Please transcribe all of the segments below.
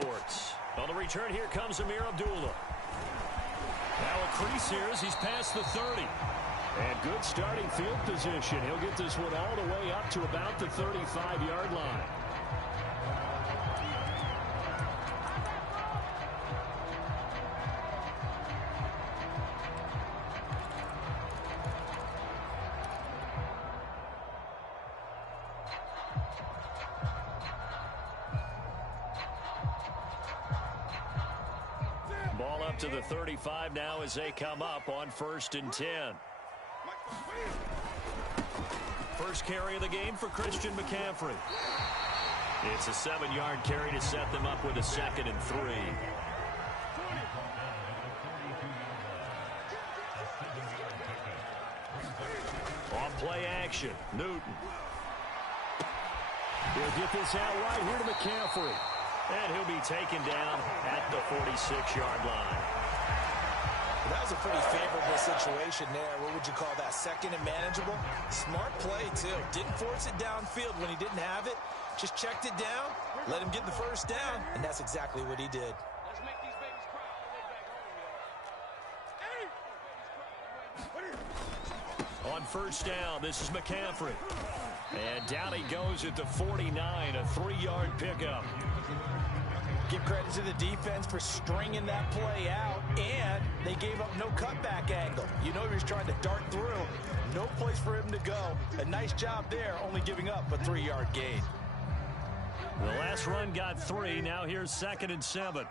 Sports. On the return, here comes Amir Abdullah. Now a crease here as he's past the 30. And good starting field position. He'll get this one all the way up to about the 35-yard line. Ball up to the 35 now as they come up on 1st and 10. First carry of the game for Christian McCaffrey. It's a 7-yard carry to set them up with a 2nd and 3. On play action, Newton. He'll get this out right here to McCaffrey. And he'll be taken down at the 46-yard line. That was a pretty favorable situation there. What would you call that? 2nd and manageable? Smart play, too. Didn't force it downfield when he didn't have it. Just checked it down, let him get the first down, and that's exactly what he did. Let's make these babies cry all the way back home, On 1st down, this is McCaffrey. And down he goes at the 49, a 3-yard pickup. Give credit to the defense for stringing that play out, and they gave up no cutback angle. You know he was trying to dart through. No place for him to go. A nice job there, only giving up a 3-yard gain. The last run got 3. Now here's 2nd and 7.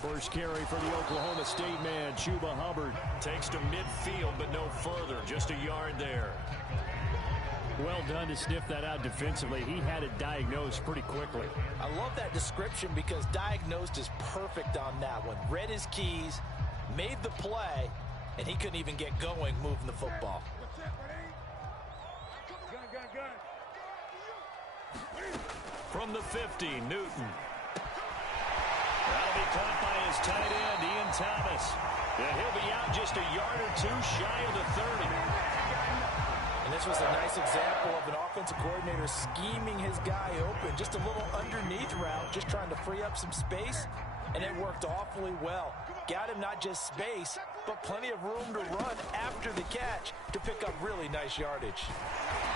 First carry for the Oklahoma State man, Chuba Hubbard. Takes to midfield, but no further. Just a yard there. Well done to sniff that out defensively. He had it diagnosed pretty quickly. I love that description because diagnosed is perfect on that one. Read his keys, made the play, and he couldn't even get going moving the football. From the 50, Newton. That'll be caught by his tight end, Ian Thomas. And he'll be out just a yard or 2 shy of the 30. And this was a nice example of an offensive coordinator scheming his guy open. Just a little underneath route, just trying to free up some space. And it worked awfully well. Got him not just space, but plenty of room to run after the catch to pick up really nice yardage.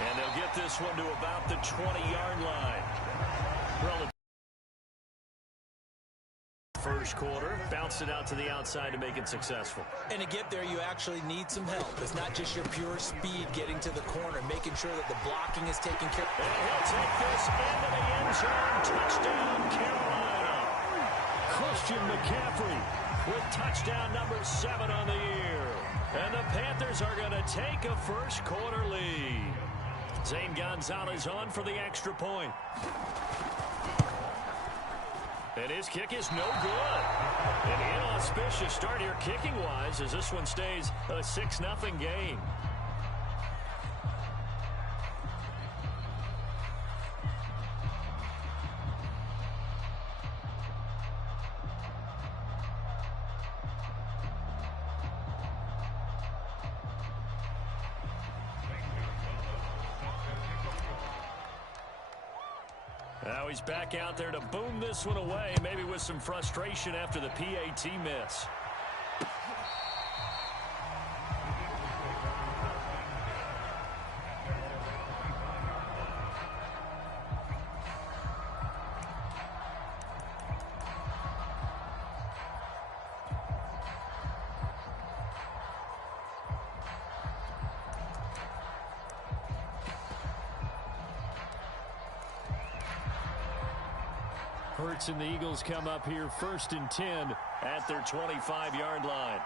And they'll get this one to about the 20-yard line. First quarter, bounced it out to the outside to make it successful. And to get there, you actually need some help. It's not just your pure speed getting to the corner, making sure that the blocking is taken care of. And he'll take this into the end zone. Touchdown, Carolina. Christian McCaffrey with touchdown number 7 on the year. And the Panthers are going to take a first quarter lead. Zane Gonzalez on for the extra point. And his kick is no good. An inauspicious start here kicking-wise as this one stays a 6-0 game. Now he's back out there to boom this one away, maybe with some frustration after the PAT miss. Hurts and the Eagles come up here 1st and 10 at their 25-yard line.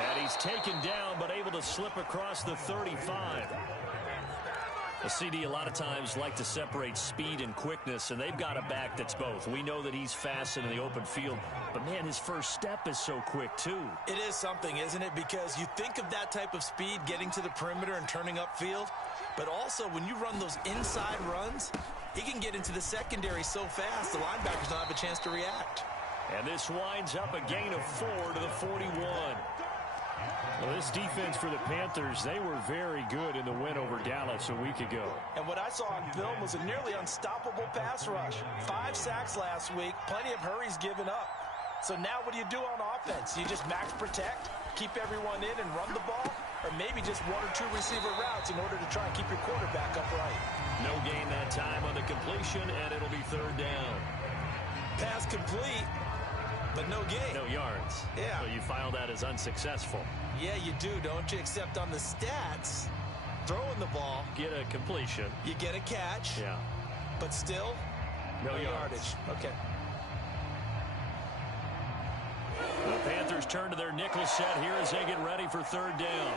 And he's taken down but able to slip across the 35. A CD a lot of times like to separate speed and quickness, and they've got a back that's both. We know that he's fast in the open field, but man, his first step is so quick too. It is something, isn't it? Because you think of that type of speed getting to the perimeter and turning upfield, but also when you run those inside runs, he can get into the secondary so fast the linebackers don't have a chance to react. And this winds up a gain of 4 to the 41. Well, this defense for the Panthers, they were very good in the win over Dallas a week ago. And what I saw on film was a nearly unstoppable pass rush. 5 sacks last week, plenty of hurries given up. So now what do you do on offense? You just max protect, keep everyone in and run the ball, or maybe just 1 or 2 receiver routes in order to try and keep your quarterback upright. No gain that time on the completion, and it'll be 3rd down. Pass complete, but no gain. No yards. Yeah. So you file that as unsuccessful. Yeah, you do, don't you? Except on the stats, throwing the ball. Get a completion. You get a catch. Yeah. But still, no yardage. Okay. The Panthers turn to their nickel set here as they get ready for 3rd down.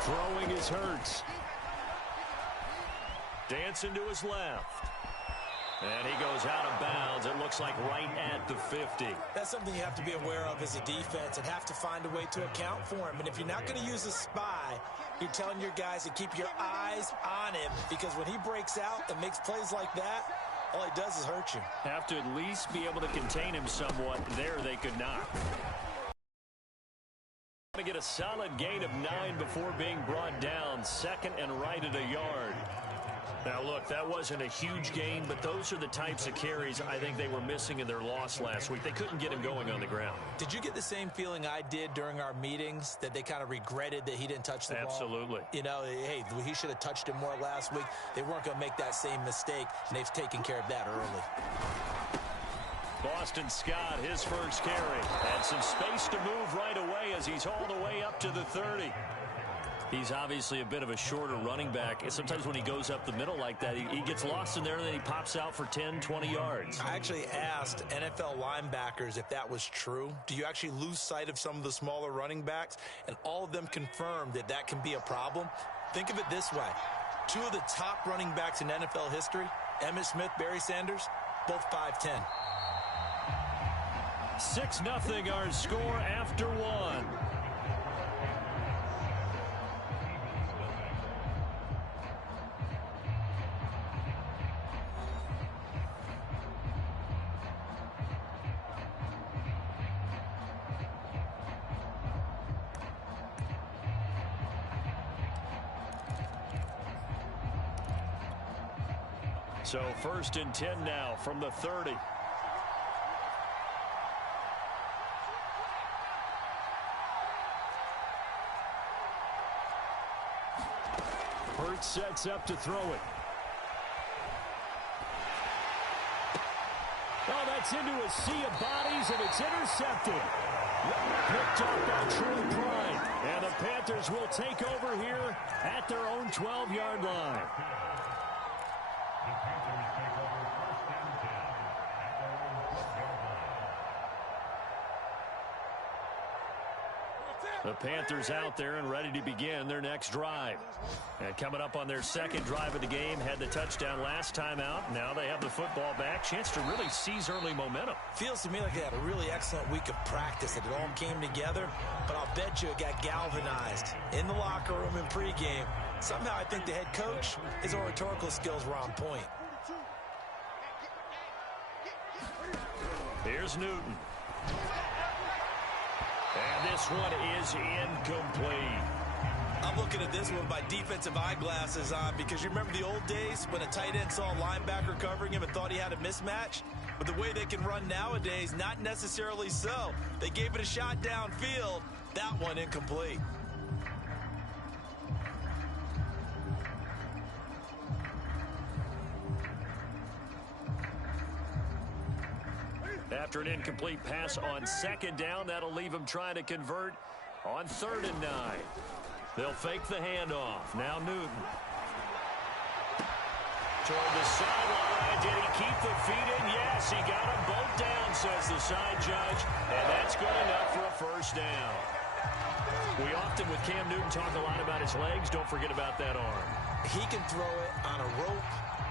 Throwing is Hurts. Dancing to his left. And he goes out of bounds. It looks like right at the 50. That's something you have to be aware of as a defense and have to find a way to account for him. And if you're not going to use a spy, you're telling your guys to keep your eyes on him, because when he breaks out and makes plays like that, all he does is hurt you. Have to at least be able to contain him somewhat. There they could not. To get a solid gain of 9 before being brought down. 2nd and right at a yard. Now, look, that wasn't a huge gain, but those are the types of carries I think they were missing in their loss last week. They couldn't get him going on the ground. Did you get the same feeling I did during our meetings, that they kind of regretted that he didn't touch the ball? Absolutely. You know, hey, he should have touched him more last week. They weren't going to make that same mistake, and they've taken care of that early. Boston Scott, his first carry. Had some space to move right away as he's hauled away up to the 30. He's obviously a bit of a shorter running back. And sometimes when he goes up the middle like that, he gets lost in there, and then he pops out for 10, 20 yards. I actually asked NFL linebackers if that was true. Do you actually lose sight of some of the smaller running backs? And all of them confirmed that that can be a problem. Think of it this way. 2 of the top running backs in NFL history, Emmitt Smith, Barry Sanders, both 5'10". 6-0 our score after 1. So 1st and 10 now from the 30. Hurts sets up to throw it. Oh, that's into a sea of bodies, and it's intercepted. Picked up by Troy Pride. And the Panthers will take over here at their own 12-yard line. The Panthers out there and ready to begin their next drive. And coming up on their 2nd drive of the game, had the touchdown last time out. Now they have the football back. Chance to really seize early momentum. Feels to me like they had a really excellent week of practice, that it all came together. But I'll bet you it got galvanized in the locker room in pregame. Somehow I think the head coach, his oratorical skills were on point. Here's Newton. And this one is incomplete. I'm looking at this one by defensive eyeglasses on, because you remember the old days when a tight end saw a linebacker covering him and thought he had a mismatch? But the way they can run nowadays, not necessarily so. They gave it a shot downfield. That one incomplete. After an incomplete pass on 2nd down, that'll leave him trying to convert on 3rd and 9. They'll fake the handoff. Now Newton. Toward the sideline. Did he keep the feet in? Yes, he got them both down, says the side judge. And that's good enough for a 1st down. We often, with Cam Newton, talk a lot about his legs. Don't forget about that arm. He can throw it on a rope.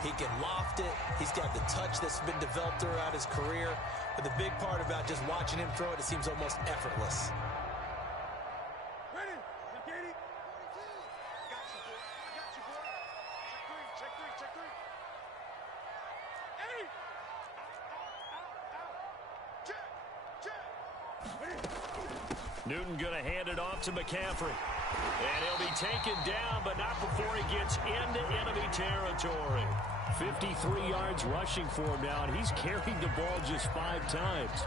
He can loft it. He's got the touch that's been developed throughout his career. But the big part about just watching him throw it, it seems almost effortless. Newton going to hand it off to McCaffrey. And he'll be taken down, but not before he gets into enemy territory. 53 yards rushing for him now, and he's carried the ball just 5 times.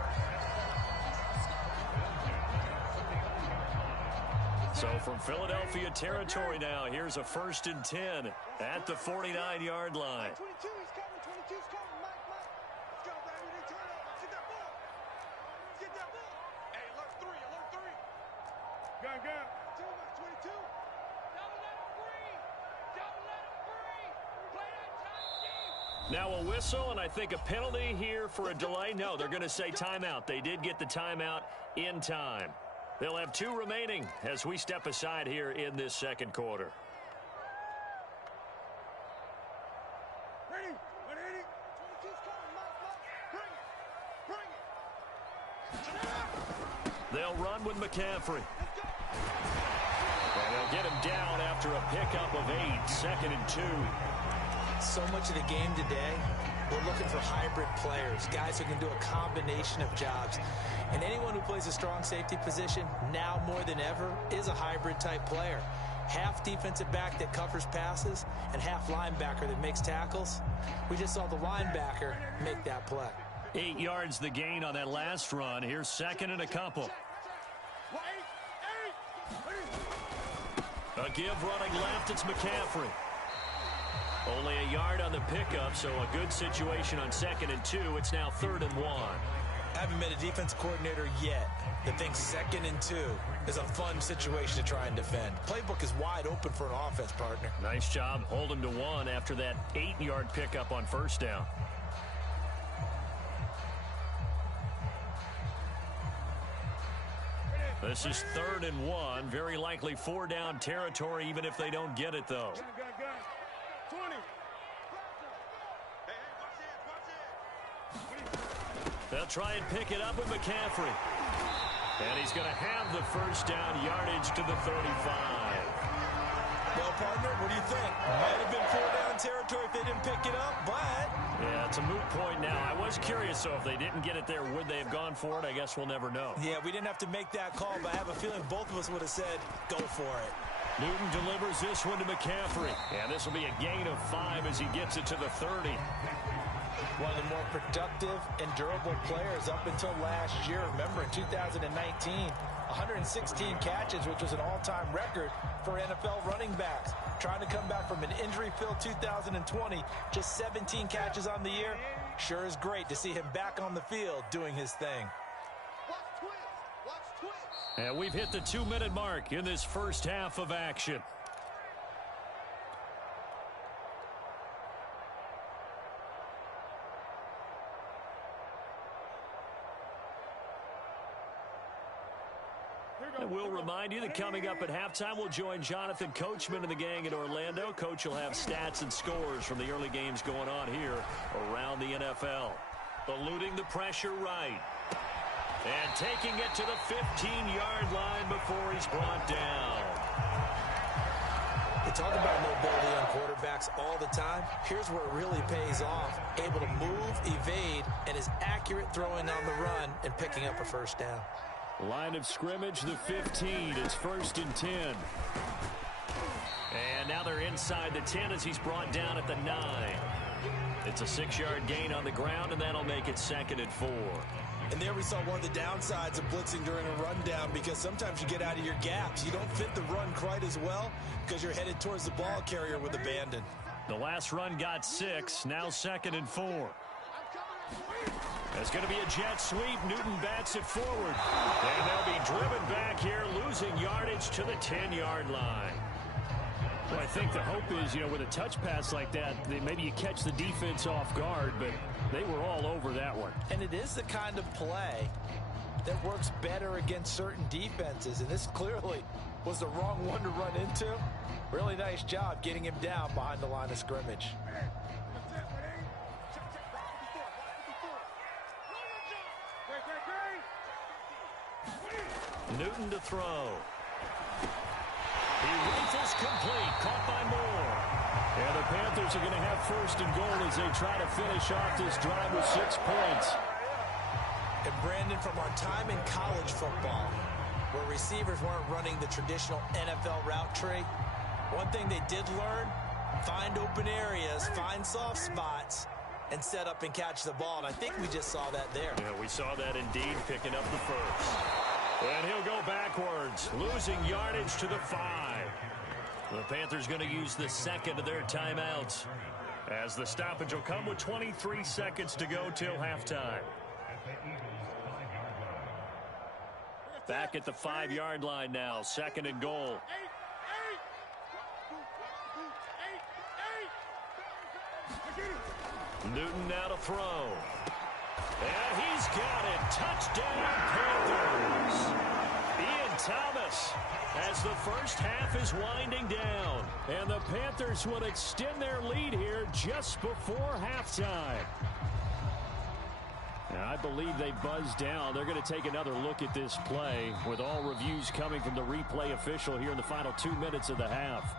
So from Philadelphia territory now, here's a 1st and 10 at the 49-yard line. 22's coming. 22's coming. Mike. Let's go, baby. They turn up. Let's get that ball. Let's get that ball. Hey, alert 3. Gun. 22. Don't let him breathe. Play that tight game. Now a whistle, and I think a penalty here for a delay. No, they're going to say timeout. They did get the timeout in time. They'll have 2 remaining as we step aside here in this second quarter. Ready? 22's coming. Mike. Bring it. They'll run with McCaffrey. And they'll get him down after a pickup of 8, 2nd and 2. So much of the game today, we're looking for hybrid players, guys who can do a combination of jobs. And anyone who plays a strong safety position, now more than ever, is a hybrid-type player. Half defensive back that covers passes and half linebacker that makes tackles. We just saw the linebacker make that play. 8 yards the gain on that last run. Here's 2nd and a couple. A give running left, it's McCaffrey. Only a yard on the pickup, so a good situation on 2nd and 2. It's now 3rd and 1. I haven't met a defense coordinator yet that thinks 2nd and 2 is a fun situation to try and defend. Playbook is wide open for an offense, partner. Nice job holding to 1 after that 8-yard pickup on 1st down. This is 3rd and 1. Very likely 4-down territory, even if they don't get it, though. 20. They'll try and pick it up with McCaffrey. And he's going to have the 1st down, yardage to the 35. Well, partner, what do you think? Might have been 4-down territory if they didn't pick it up, but... Yeah, it's a moot point now. I was curious, so if they didn't get it there, would they have gone for it? I guess we'll never know. Yeah, we didn't have to make that call, but I have a feeling both of us would have said, go for it. Newton delivers this one to McCaffrey. And this will be a gain of 5 as he gets it to the 30. One of the more productive and durable players up until last year. Remember, in 2019, 116 catches, which was an all-time record for NFL running backs. Trying to come back from an injury-filled 2020, just 17 catches on the year. Sure is great to see him back on the field doing his thing. And we've hit the 2-minute mark in this first half of action. And we'll remind you that coming up at halftime, we'll join Jonathan Coachman and the gang in Orlando. Coach will have stats and scores from the early games going on here around the NFL. Eluding the pressure right. And taking it to the 15-yard line before he's brought down. They talk about mobility on quarterbacks all the time. Here's where it really pays off. Able to move, evade, and is accurate throwing on the run and picking up a 1st down. Line of scrimmage, the 15. It's 1st and 10. And now they're inside the 10 as he's brought down at the 9. It's a 6-yard gain on the ground, and that'll make it 2nd and 4. And there we saw one of the downsides of blitzing during a rundown, because sometimes you get out of your gaps. You don't fit the run quite as well because you're headed towards the ball carrier with abandon. The last run got 6. Now 2nd and 4. It's going to be a jet sweep. Newton bats it forward. And they'll be driven back here, losing yardage to the 10-yard line. Well, I think the hope is, with a touch pass like that, maybe you catch the defense off guard, but they were all over that one. And it is the kind of play that works better against certain defenses, and this clearly was the wrong one to run into. Really nice job getting him down behind the line of scrimmage. Newton to throw. He rifles complete, caught by Moore. And the Panthers are going to have 1st and goal as they try to finish off this drive with 6 points. And Brandon, from our time in college football, where receivers weren't running the traditional NFL route tree. One thing they did learn, find open areas, find soft spots, and set up and catch the ball. And I think we just saw that there. Yeah, we saw that indeed, picking up the first. And he'll go backwards, losing yardage to the 5. The Panthers going to use the second of their timeouts, as the stoppage will come with 23 seconds to go till halftime. Back at the 5-yard line now, 2nd and goal. Newton now to throw. And he's got it. Touchdown, Panthers. Ian Thomas, as the first half is winding down. And the Panthers will extend their lead here just before halftime. And I believe they buzzed down. They're going to take another look at this play, with all reviews coming from the replay official here in the final 2 minutes of the half.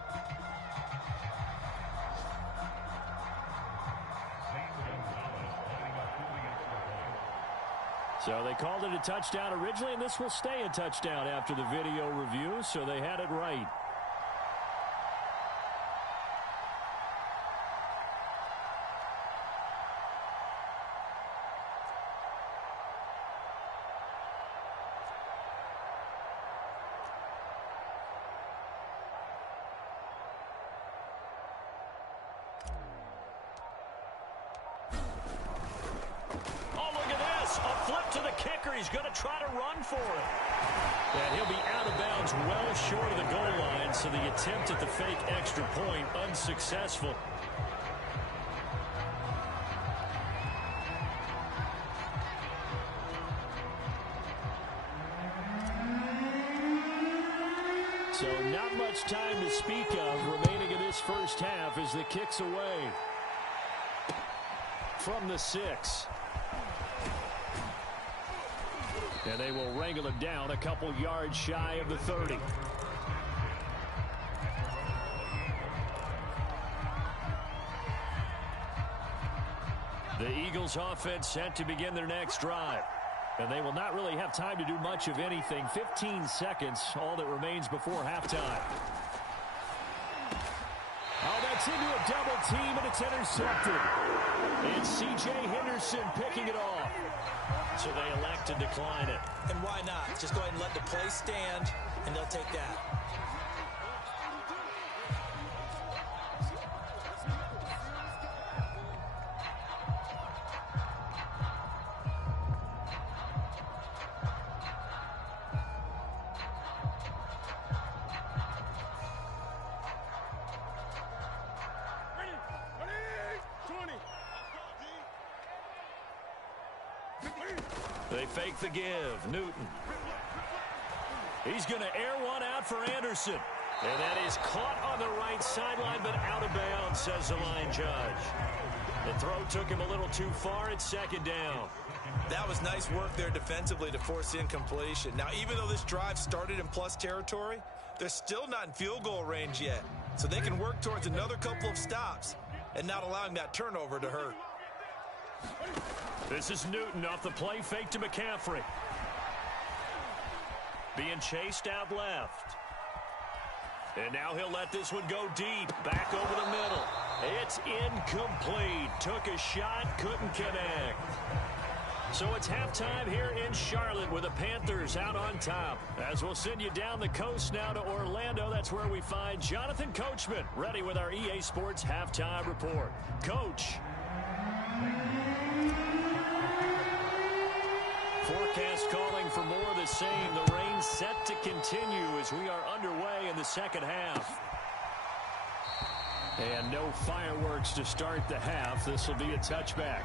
So they called it a touchdown originally, and this will stay a touchdown after the video review, so they had it right. A flip to the kicker. He's going to try to run for it. And he'll be out of bounds well short of the goal line, so the attempt at the fake extra point unsuccessful. So not much time to speak of remaining in this first half as the kick's away from the 6. And they will wrangle him down a couple yards shy of the 30. The Eagles offense set to begin their next drive. And they will not really have time to do much of anything. 15 seconds, all that remains before halftime. Oh, that's into a double team, and it's intercepted. It's C.J. Henderson picking it off. So they elect to decline it. And why not? Just go ahead and let the play stand, and they'll take that. They fake the give. Newton. He's going to air one out for Anderson. And that is caught on the right sideline, but out of bounds, says the line judge. The throw took him a little too far. It's 2nd down. That was nice work there defensively to force incompletion. Now, even though this drive started in plus territory, they're still not in field goal range yet. So they can work towards another couple of stops and not allowing that turnover to hurt. This is Newton off the play fake to McCaffrey. Being chased out left. And now he'll let this one go deep. Back over the middle. It's incomplete. Took a shot, couldn't connect. So it's halftime here in Charlotte with the Panthers out on top. As we'll send you down the coast now to Orlando, that's where we find Jonathan Coachman, ready with our EA Sports halftime report. Coach. Forecast calling for more of the same. The rain set to continue as we are underway in the second half. And no fireworks to start the half. This will be a touchback.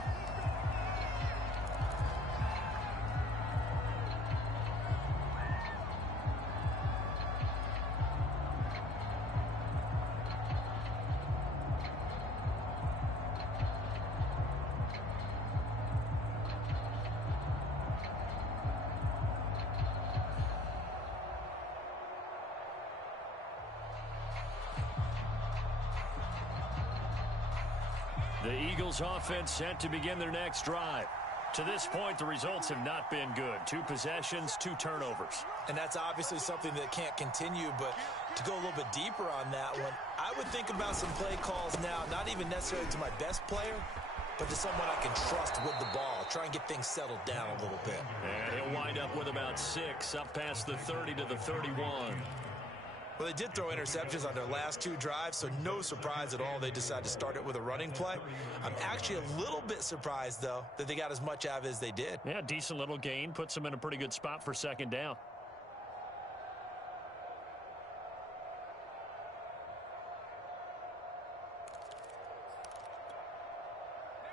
The Eagles offense set to begin their next drive. To this point, the results have not been good. 2 possessions, 2 turnovers. And that's obviously something that can't continue, but to go a little bit deeper on that one, I would think about some play calls now, not even necessarily to my best player, but to someone I can trust with the ball. Try and get things settled down a little bit. And he'll wind up with about 6, up past the 30 to the 31. Well, they did throw interceptions on their last 2 drives, so no surprise at all they decided to start it with a running play. I'm actually a little bit surprised, though, that they got as much out of it as they did. Yeah, decent little gain. Puts them in a pretty good spot for 2nd down.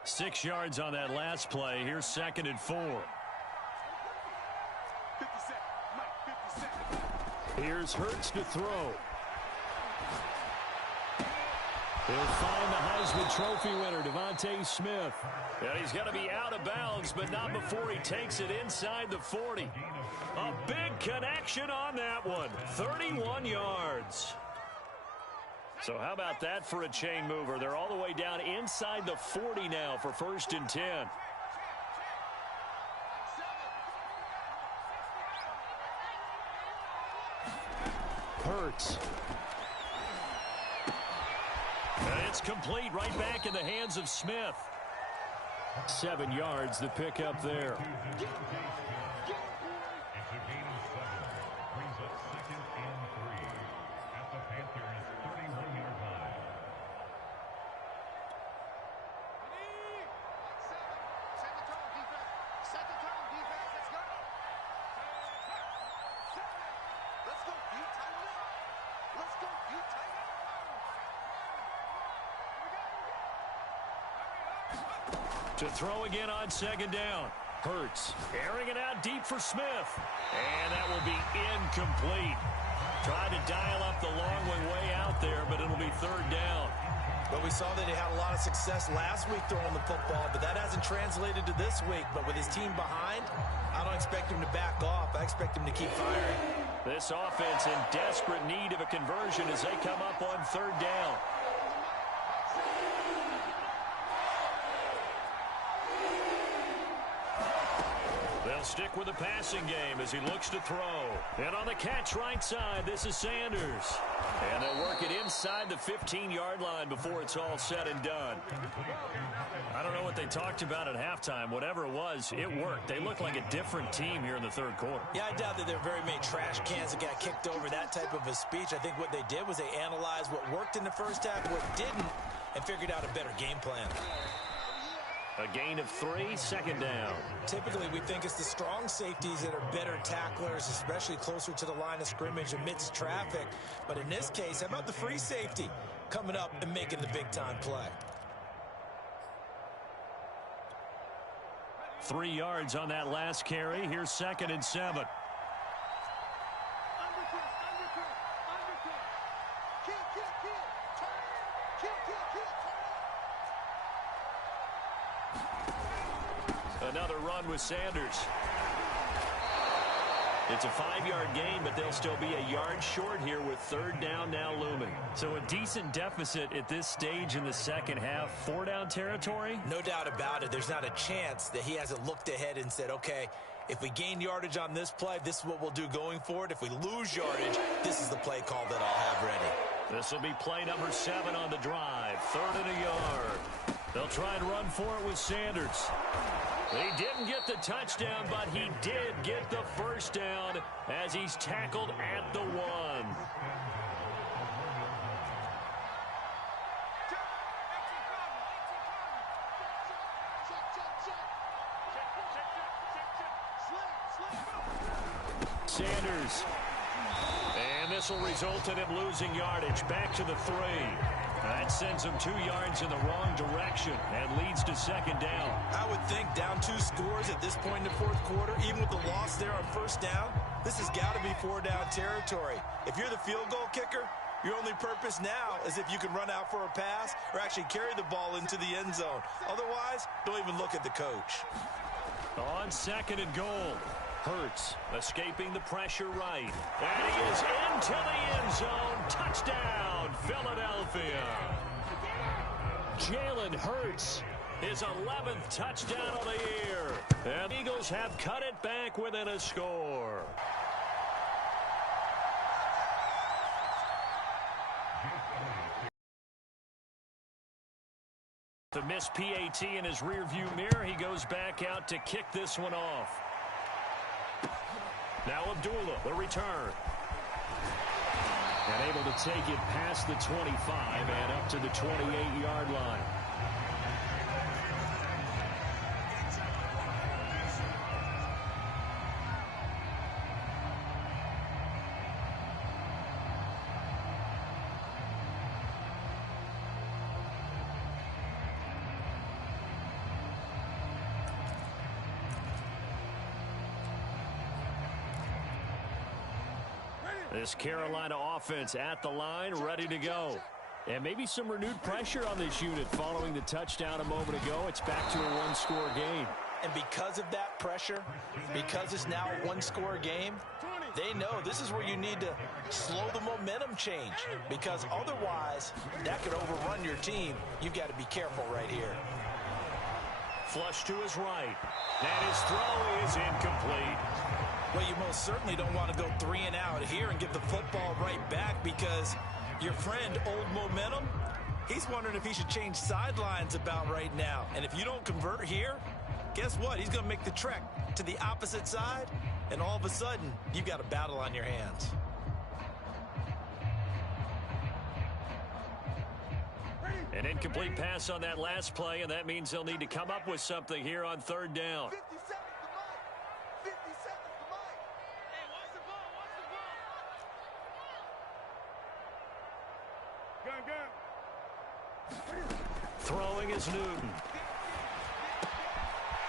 Six yards on that last play. Here's 2nd and 4. 50 seconds. Mike, 50 seconds. Here's Hurts to throw. He'll find the Heisman Trophy winner, Devontae Smith. And he's going to be out of bounds, but not before he takes it inside the 40. A big connection on that one. 31 yards. So how about that for a chain mover? They're all the way down inside the 40 now for 1st and 10. Hurts. And it's complete right back in the hands of Smith. 7 yards the pick up there. It's a gain of 7. Brings up 2nd and 3 at the Panthers' 31-yard line. Set the tone, defense. Set the tone, defense. Let's go. Let's go, deep, tighten up. Let's go, deep, tighten up. To throw again on 2nd down. Hurts airing it out deep for Smith. And that will be incomplete. Tried to dial up the long way out there, but it'll be 3rd down. But we saw that he had a lot of success last week throwing the football, but that hasn't translated to this week. But with his team behind, I don't expect him to back off. I expect him to keep firing. This offense in desperate need of a conversion as they come up on 3rd down. They'll stick with the passing game as he looks to throw. And on the catch right side, this is Sanders. And they'll work it inside the 15-yard line before it's all said and done. I don't know what they talked about at halftime. Whatever it was, it worked. They look like a different team here in the 3rd quarter. Yeah, I doubt that there are very many trash cans that got kicked over, that type of a speech. I think what they did was they analyzed what worked in the first half, what didn't, and figured out a better game plan. A gain of 3, 2nd down. Typically, we think it's the strong safeties that are better tacklers, especially closer to the line of scrimmage amidst traffic. But in this case, how about the free safety coming up and making the big-time play? 3 yards on that last carry. Here's 2nd and 7. Another run with Sanders. It's a 5-yard gain, but they'll still be a yard short here with 3rd down now looming. So a decent deficit at this stage in the second half. 4-down territory? No doubt about it. There's not a chance that he hasn't looked ahead and said, okay, if we gain yardage on this play, this is what we'll do going forward. If we lose yardage, this is the play call that I'll have ready. This will be play number 7 on the drive. 3rd and a yard. They'll try and run for it with Sanders. He didn't get the touchdown, but he did get the 1st down as he's tackled at the 1. Sanders. And this will result in him losing yardage. Back to the 3. That sends him 2 yards in the wrong direction and leads to 2nd down. I would think down 2 scores at this point in the 4th quarter, even with the loss there on 1st down, this has got to be 4-down territory. If you're the field goal kicker, your only purpose now is if you can run out for a pass or actually carry the ball into the end zone. Otherwise, don't even look at the coach. On 2nd and goal. Hurts escaping the pressure right. And he is into the end zone. Touchdown, Philadelphia. Jalen Hurts His 11th touchdown of the year. And the Eagles have cut it back within a score. The missed PAT in his rearview mirror. He goes back out to kick this one off. Now Abdullah, the return. And able to take it past the 25 and up to the 28-yard line. This Carolina offense at the line, ready to go. And maybe some renewed pressure on this unit following the touchdown a moment ago. It's back to a one-score game. And because of that pressure, because it's now a one-score game, they know this is where you need to slow the momentum change. Because otherwise, that could overrun your team. You've got to be careful right here. Flush to his right. And his throw is incomplete. Well, you most certainly don't want to go 3 and out here and get the football right back because your friend, Old Momentum, he's wondering if he should change sidelines about right now. And if you don't convert here, guess what? He's going to make the trek to the opposite side, and all of a sudden, you've got a battle on your hands. An incomplete pass on that last play, and that means they'll need to come up with something here on third down. 50 seconds to Mike. 50 seconds to Mike. Hey, watch the ball. Watch the ball. Gun. Throwing is Newton.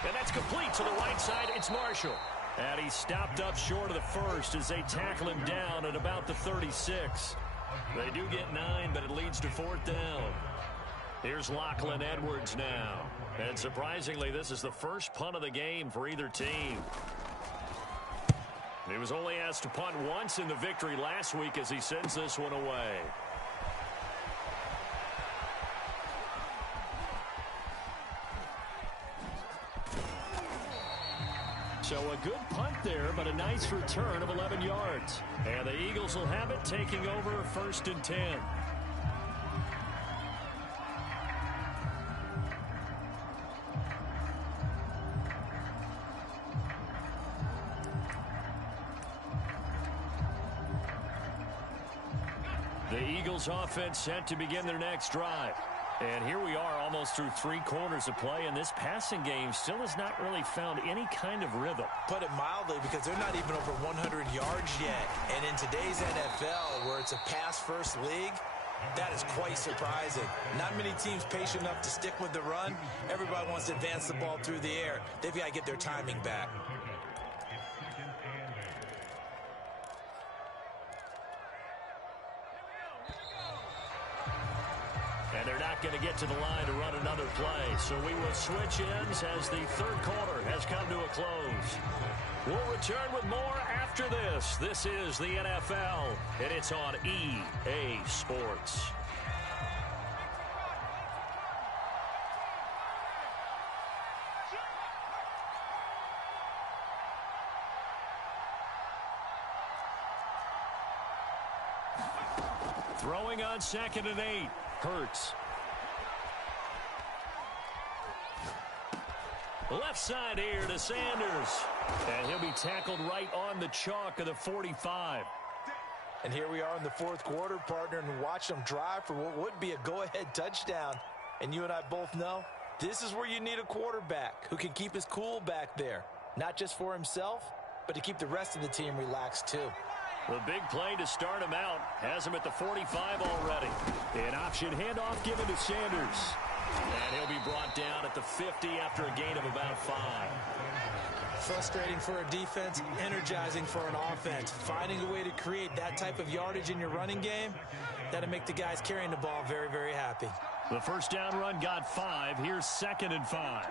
And that's complete to the right side. It's Marshall. And he stopped up short of the first as they tackle him down at about the 36. They do get 9, but it leads to fourth down. Here's Lachlan Edwards now. And surprisingly, this is the first punt of the game for either team. He was only asked to punt once in the victory last week as he sends this one away. So a good punt there, but a nice return of 11 yards. And the Eagles will have it, taking over 1st and 10. The Eagles offense set to begin their next drive. And here we are almost through 3 quarters of play, and this passing game still has not really found any kind of rhythm. Put it mildly, because they're not even over 100 yards yet. And in today's NFL, where it's a pass-first league, that is quite surprising. Not many teams patient enough to stick with the run. Everybody wants to advance the ball through the air. They've got to get their timing back. And they're not going to get to the line to run another play. So we will switch ends as the third quarter has come to a close. We'll return with more after this. This is the NFL, and it's on EA Sports. Throwing on 2nd and 8. Hurts. Left side here to Sanders. And he'll be tackled right on the chalk of the 45. And here we are in the fourth quarter, partner, and watch them drive for what would be a go-ahead touchdown. And you and I both know this is where you need a quarterback who can keep his cool back there. Not just for himself, but to keep the rest of the team relaxed too. The big play to start him out has him at the 45 already. An option handoff given to Sanders. And he'll be brought down at the 50 after a gain of about 5. Frustrating for a defense, energizing for an offense. Finding a way to create that type of yardage in your running game, that'll make the guys carrying the ball very, very happy. The first down run got 5. Here's 2nd and 5.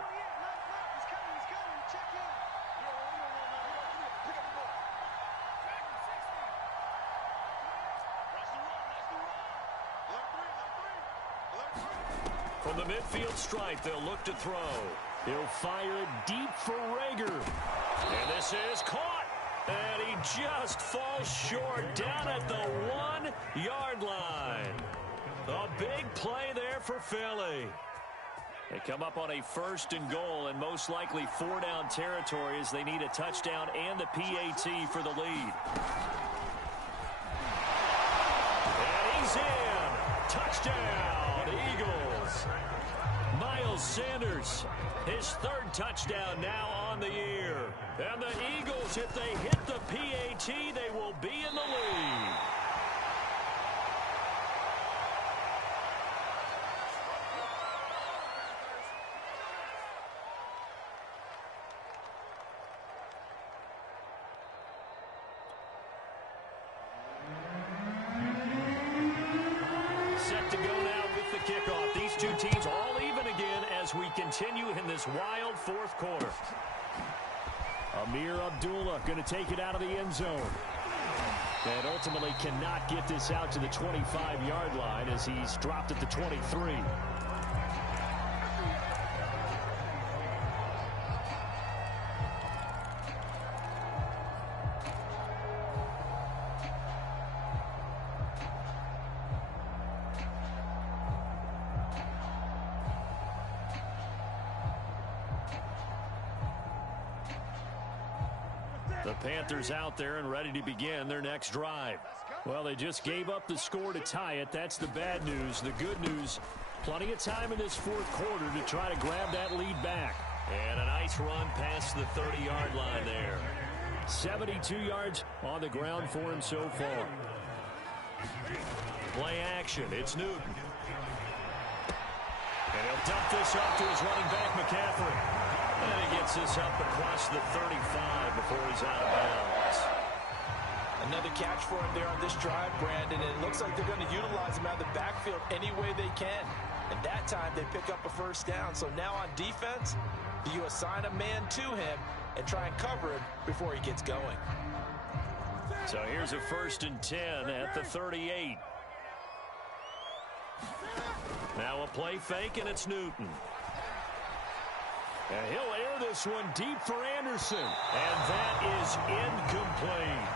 From the midfield stripe, they'll look to throw. He'll fire it deep for Rager. And this is caught. And he just falls short down at the 1-yard line. A big play there for Philly. They come up on a 1st and goal and most likely 4-down territory as they need a touchdown and the PAT for the lead. And he's in. Touchdown, Eagles. Miles Sanders, his 3rd touchdown now on the year. And the Eagles, if they hit the PAT, they will be in the lead. Set to go now with the kickoff. These two teams all even again as we continue in this wild 4th quarter. Amir Abdullah going to take it out of the end zone. And ultimately cannot get this out to the 25-yard line as he's dropped at the 23. The Panthers out there and ready to begin their next drive. Well, they just gave up the score to tie it. That's the bad news. The good news, plenty of time in this 4th quarter to try to grab that lead back. And a nice run past the 30-yard line there. 72 yards on the ground for him so far. Play action. It's Newton. And he'll dump this up to his running back, McCaffrey. And he gets this up across the 35 before he's out of bounds. Another catch for him there on this drive, Brandon, and it looks like they're going to utilize him out of the backfield any way they can. And that time they pick up a 1st down. So now on defense, you assign a man to him and try and cover him before he gets going. So here's a 1st and 10 at the 38. Now a play fake, and it's Newton. And he'll air this one deep for Anderson. And that is incomplete.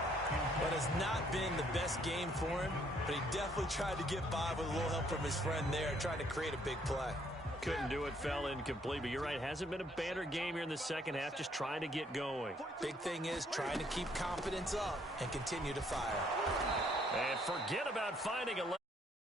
But it's not been the best game for him, but he definitely tried to get by with a little help from his friend there, trying to create a big play. Couldn't do it, fell incomplete. But you're right, hasn't been a banner game here in the 2nd half, just trying to get going. Big thing is trying to keep confidence up and continue to fire. And forget about finding a